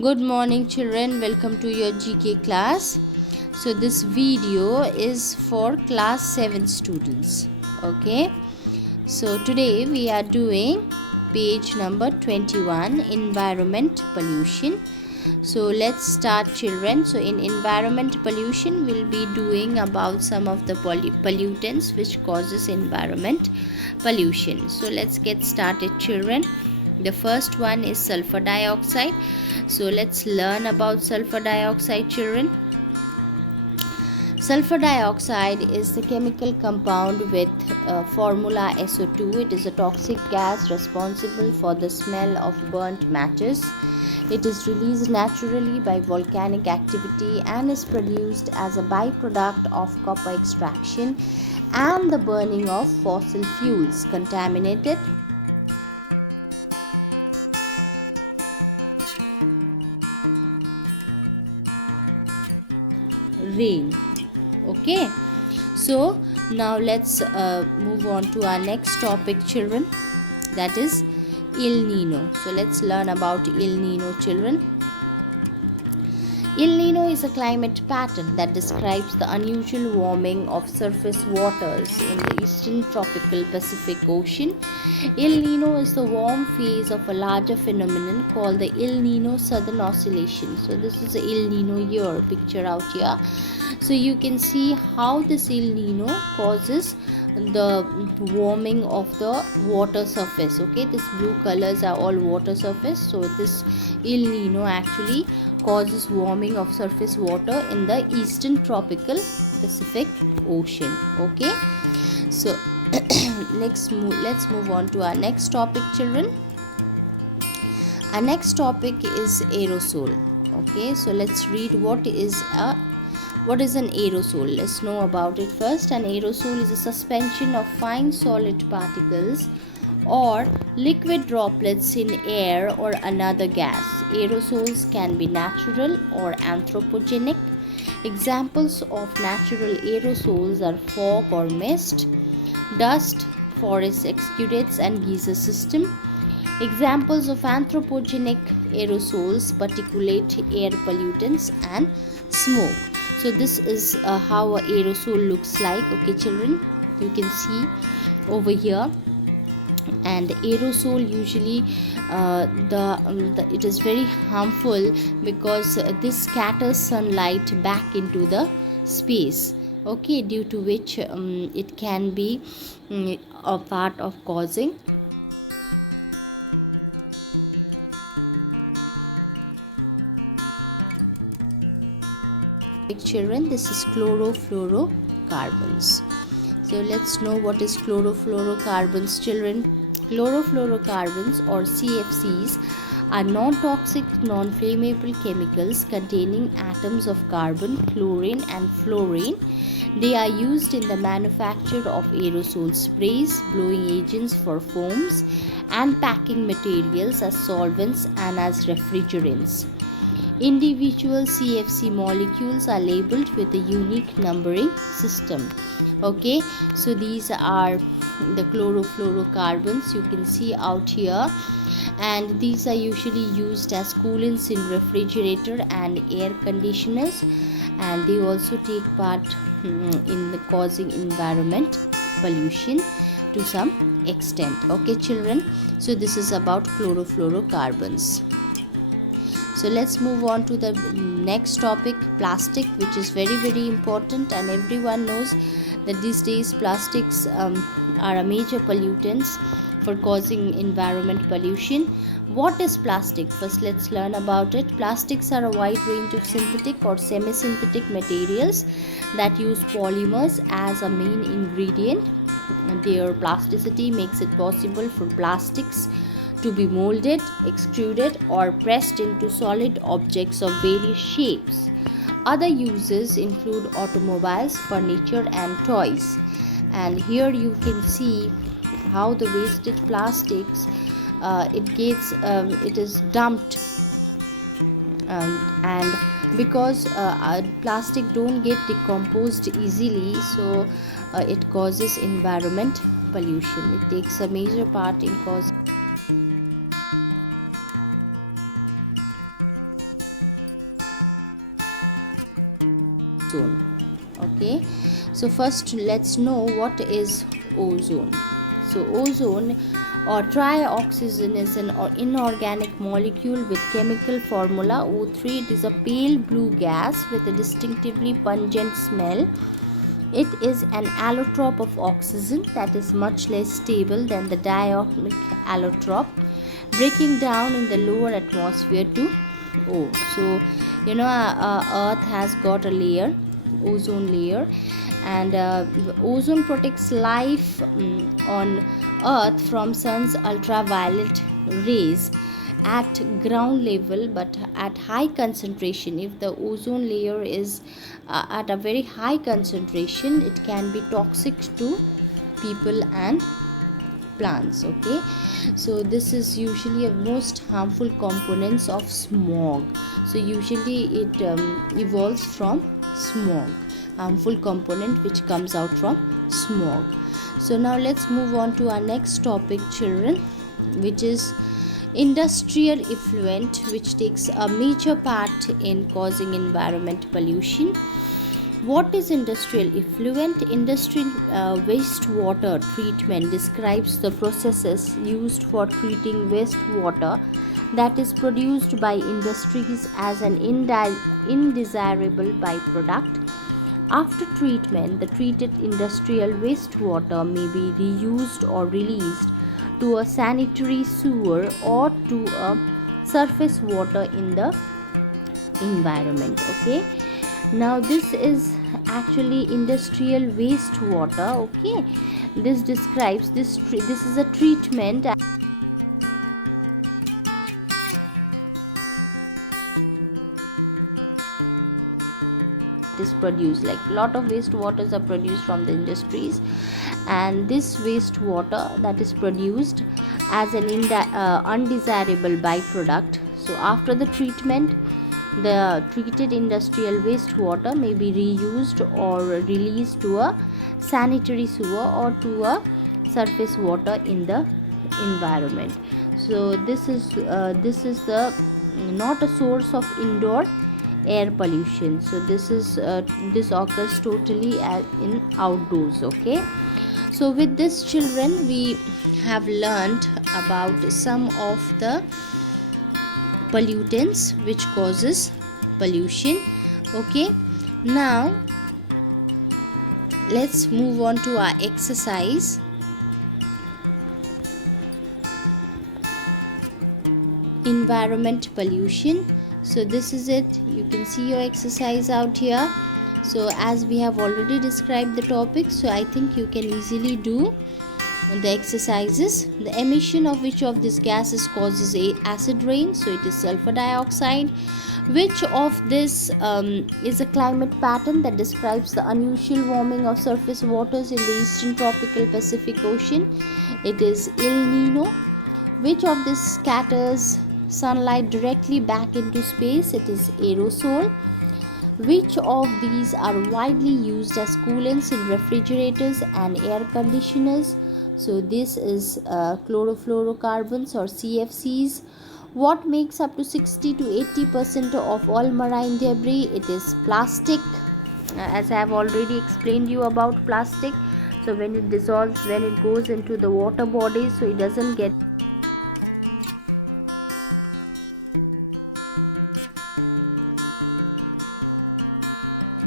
Good morning children, welcome to your GK class. So this video is for class 7 students. Okay, so today we are doing page number 21, environment pollution. So let's start children. So in environment pollution we'll be doing about some of the pollutants which causes environment pollution. So let's get started children. The first one is sulfur dioxide. So let's learn about sulfur dioxide children. Sulfur dioxide is the chemical compound with formula SO2. It is a toxic gas responsible for the smell of burnt matches. It is released naturally by volcanic activity and is produced as a byproduct of copper extraction and the burning of fossil fuels contaminated rain. Okay, so now let's move on to our next topic children, that is El Nino. So let's learn about El Nino children. El Nino is a climate pattern that describes the unusual warming of surface waters in the eastern tropical Pacific Ocean. El Nino is the warm phase of a larger phenomenon called the El Nino Southern Oscillation. So this is the El Nino year picture out here. So you can see how this El Nino causes the warming of the water surface. Okay, this blue colors are all water surface. So this El Nino actually causes warming of surface water in the eastern tropical Pacific Ocean. Okay, so let's move on to our next topic children. Our next topic is aerosol. Okay, so let's read what is an aerosol. Let's know about it first. An aerosol is a suspension of fine solid particles or liquid droplets in air or another gas. Aerosols can be natural or anthropogenic. Examples of natural aerosols are fog or mist, dust, forest exudates and geyser system. Examples of anthropogenic aerosols, particulate air pollutants and smoke. So this is how a aerosol looks like. Okay children, you can see over here. And aerosol usually it is very harmful because this scatters sunlight back into the space. Okay, due to which it can be a part of causing children. This is chlorofluorocarbons. So let's know what is chlorofluorocarbons children. Chlorofluorocarbons or CFCs are non-toxic, non-flammable chemicals containing atoms of carbon, chlorine and fluorine. They are used in the manufacture of aerosol sprays, blowing agents for foams and packing materials, as solvents and as refrigerants. Individual CFC molecules are labeled with a unique numbering system. Okay, so these are the chlorofluorocarbons you can see out here, and these are usually used as coolants in refrigerator and air conditioners, and they also take part in the causing environment pollution to some extent. Okay children, so this is about chlorofluorocarbons. So let's move on to the next topic, plastic, which is very important, and everyone knows that these days plastics are a major pollutants for causing environment pollution. What is plastic? First let's learn about it. Plastics are a wide range of synthetic or semi-synthetic materials that use polymers as a main ingredient. Their plasticity makes it possible for plastics to be molded, extruded or pressed into solid objects of various shapes. Other uses include automobiles, furniture and toys. And here you can see how the wasted plastics it is dumped, and because plastic don't get decomposed easily, so it causes environment pollution. It takes a major part in causing ozone. Okay, so first let's know what is ozone. So ozone or trioxygen is an inorganic molecule with chemical formula O3. It is a pale blue gas with a distinctively pungent smell. It is an allotrope of oxygen that is much less stable than the diatomic allotrope, breaking down in the lower atmosphere to O. So Earth has got a layer, ozone layer, and ozone protects life on Earth from sun's ultraviolet rays at ground level, but at high concentration. If the ozone layer is at a very high concentration, it can be toxic to people and plants. Okay, so this is usually a most harmful components of smog. So usually it evolves from smog, harmful component which comes out from smog. So now let's move on to our next topic, children, which is industrial effluent, which takes a major part in causing environment pollution. What is industrial effluent? Industrial wastewater treatment describes the processes used for treating wastewater that is produced by industries as an undesirable byproduct. After treatment, the treated industrial wastewater may be reused or released to a sanitary sewer or to a surface water in the environment. Okay, now this is actually industrial wastewater. Okay, this describes this is a treatment is produced, like a lot of wastewaters are produced from the industries, and this wastewater that is produced as an undesirable byproduct. So after the treatment, the treated industrial wastewater may be reused or released to a sanitary sewer or to a surface water in the environment. So this is the not a source of indoor air pollution. So this occurs totally in outdoors. Okay, so with this, children, we have learned about some of the pollutants which causes pollution. Okay, now let's move on to our exercise. Environment pollution. So this is it. You can see your exercise out here. So as we have already described the topic, so I think you can easily do the exercises. The emission of which of these gases causes acid rain? So it is sulfur dioxide. Which of this is a climate pattern that describes the unusual warming of surface waters in the eastern tropical Pacific Ocean? It is El Nino. Which of this scatters sunlight directly back into space? It is aerosol. Which of these are widely used as coolants in refrigerators and air conditioners? So this is chlorofluorocarbons or CFCs. What makes up to 60 to 80% of all marine debris? It is plastic. As I have already explained you about plastic. So when it dissolves, when it goes into the water bodies, so it doesn't get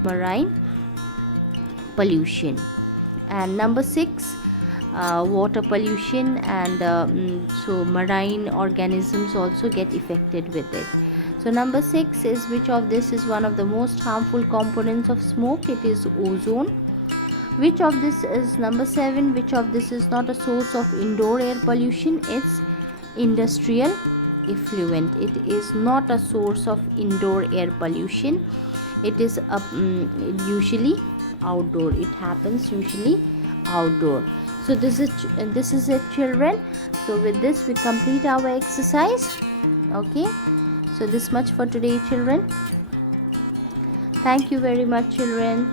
marine pollution. And number 6, water pollution, and so marine organisms also get affected with it. So number 6 is, which of this is one of the most harmful components of smoke? It is ozone. Which of this is, number 7, which of this is not a source of indoor air pollution? It's industrial effluent. It is not a source of indoor air pollution. It is usually outdoor. It happens usually outdoor. So this is it, children. So with this we complete our exercise. Okay, so this much for today, children. Thank you very much, children.